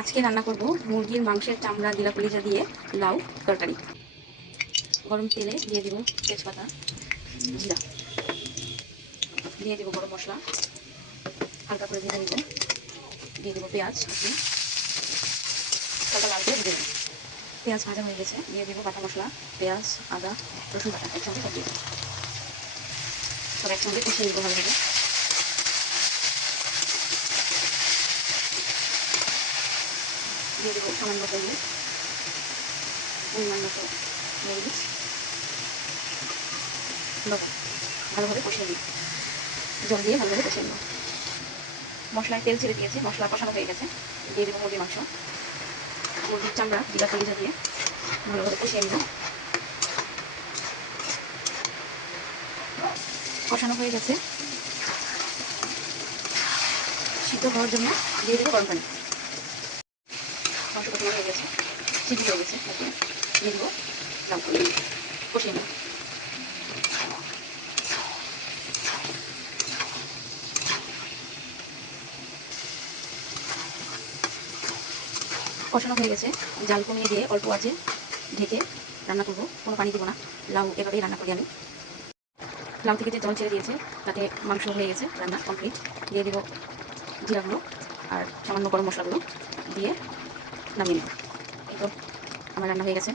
আজকে রান্না করব মুরগির মাংসের চামড়া গিলা কলিজা দিয়ে লাউ তরকারি। গরম তেলে দিয়ে দিব তেজপাতা, জিরা, দিয়ে দিব গরম মশলা, হালকা করে ভেজে নিব, দিয়ে দেবো পেঁয়াজ, হালকা লাল করে ভেজে নেব। পেঁয়াজ ভাজা হয়ে গেছে, দিয়ে দেবো বাটা মশলা, পেঁয়াজ, আদা, রসুন বাটা একসঙ্গে সব দিয়ে দেবো। সব একসঙ্গে কষিয়ে নিব ভালোভাবে। দিয়ে দেবো সামান্য হলুদ, পরিমাণ মতো মরিচ, লবণ, ভালোভাবে কষিয়ে নিব। জল দিয়ে ভালোভাবে কষিয়ে নেব। মশলায় তেল ছেড়ে দিয়েছে, মশলা কষানো হয়ে গেছে। দিয়ে দেবো মুরগির মাংস, মুরগির চামড়া জিরা কলিজা দিয়ে ভালোভাবে কষিয়ে নেব। কষানো হয়ে গেছে, সিদ্ধ হওয়ার জন্য দিয়ে দেবো গরম পানি। মাংস কষানো হয়ে গেছে, সিদ্ধ হয়ে গেছে, দিয়ে দেবো লাউ কষিয়ে নেব। কষানো হয়ে গেছে, জাল কমিয়ে দিয়ে অল্প আঁচে ঢেকে রান্না করবো। কোনো পানি দিব না, লাউ এভাবেই রান্না করি আমি। লাউ থেকে যে জল ছেড়ে দিয়েছে তাতে মাংস হয়ে গেছে, রান্না কমপ্লিট। দিয়ে দিব জিরাগুলো আর সামান্য গরম মশলাগুলো দিয়ে নামিয়ে নেব। এই তো আমার রান্না হয়ে গেছে।